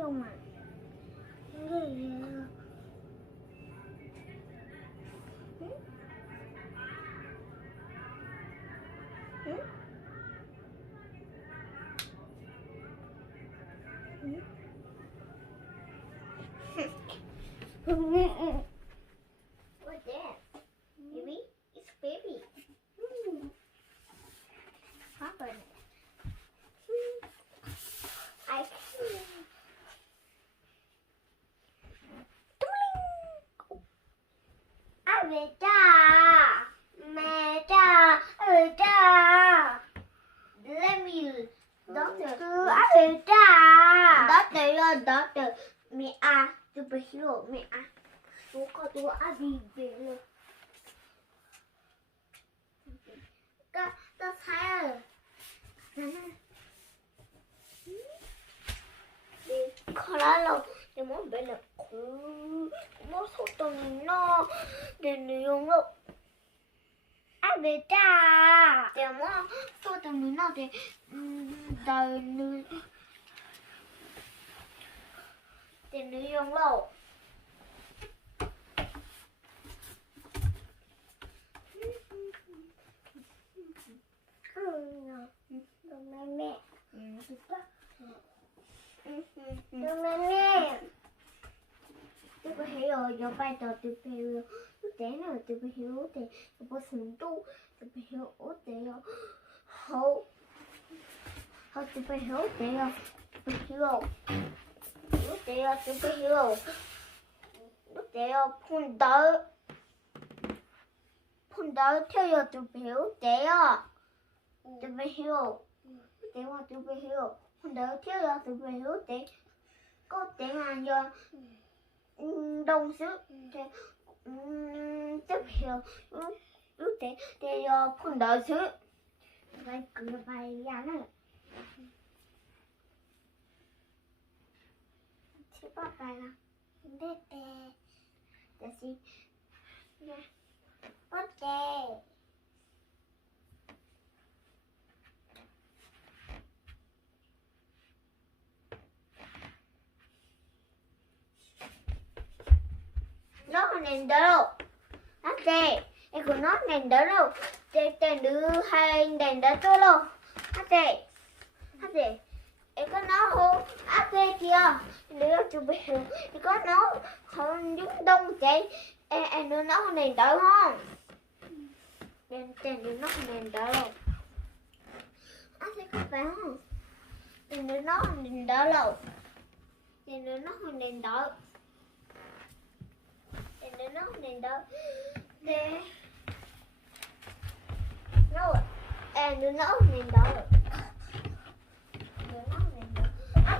vô mà. Cái gì vậy? What's that? Baby? It's baby. Papa. I can. Về cha, mẹ cha, cha. Let me, doctor. Về cha. Doctor. Mẹ superhero, mẹ tôi đi về luôn. Cái thấy kh라로 뭐 맨날 뭐 소똥이 너 내는 용어 아베다 뭐 소똥이 너데 나는 내는 용어 mẹ mẹ tôi có hiểu rồi bài tập tôi hiểu út té nào tôi có hiểu út té tôi có sừng tu tôi có hiểu út té rồi hậu hậu tôi có hiểu út té rồi tôi hiểu út té rồi tôi có hiểu út té rồi phun đỡ theo rồi tôi hiểu út té rồi tôi có hiểu út té rồi tôi có hiểu phun đỡ theo rồi tôi có hiểu út té có tiếng Anh do đông xứ thì tiếp hiểu ước để do phần đỡ xứ vậy cứ bài ra nữa thì bắt bài là để gì ok nó nền đâu ate của nó nền đó đâu tên đứa hai nền đó cho đâu ate có nó hô ate kia đứa chụp hình có nó không đứng đông chạy em đứa nó nền đó không tên đứa nó nền đó đâu ate có phải không tên đứa nó nền đó đâu tên đứa nó nền đó nó nền đó để nó em đứa nó nền đó đứa nó nền đó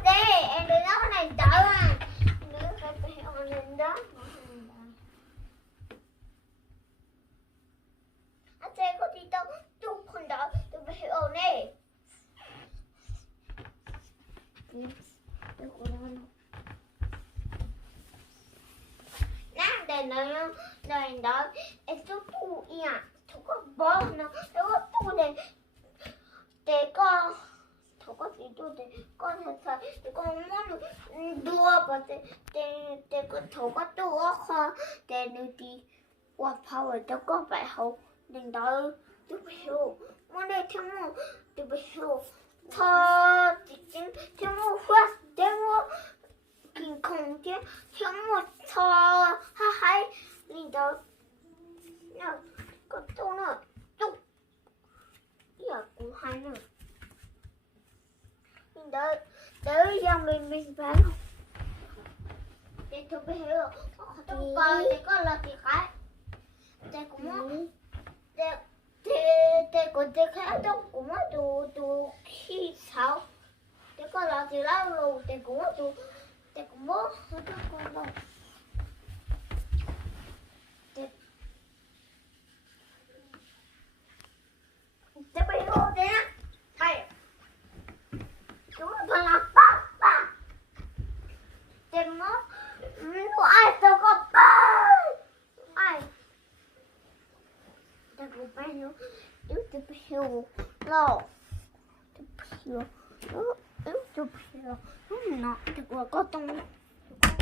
đây em đứa nó nền đó à đứa phải hiểu nền đó đây có đi đâu chụp con đó tôi phải hiểu nè đèn đó em chút tu nha thôi có bó nó có tu để con thôi có gì tu để con thật sự để con muốn đua và để con thôi có tu khó để nó đi qua power cho con phải học đèn đó tôi hiểu muốn để theo mua tôi hiểu thôi chính theo mua hoa theo mua kinh khủng chứ theo một thò ha hay đi đâu nha có tu nữa tu giờ cũng hay nữa mình đợi dòng mình phải không để tôi biết hiểu tôi coi để có là thì cái để cũng để có để cái tôi cũng tôi khi sao để có là thì lâu lâu để cũng tôi để cũng bố tôi con đâu để bây giờ thế này chúng ta làm ba để nó ai tôi có ba ai để cũng bây giờ yếu tôi hiểu lo tôi hiểu yếu chụp rồi nó được có tông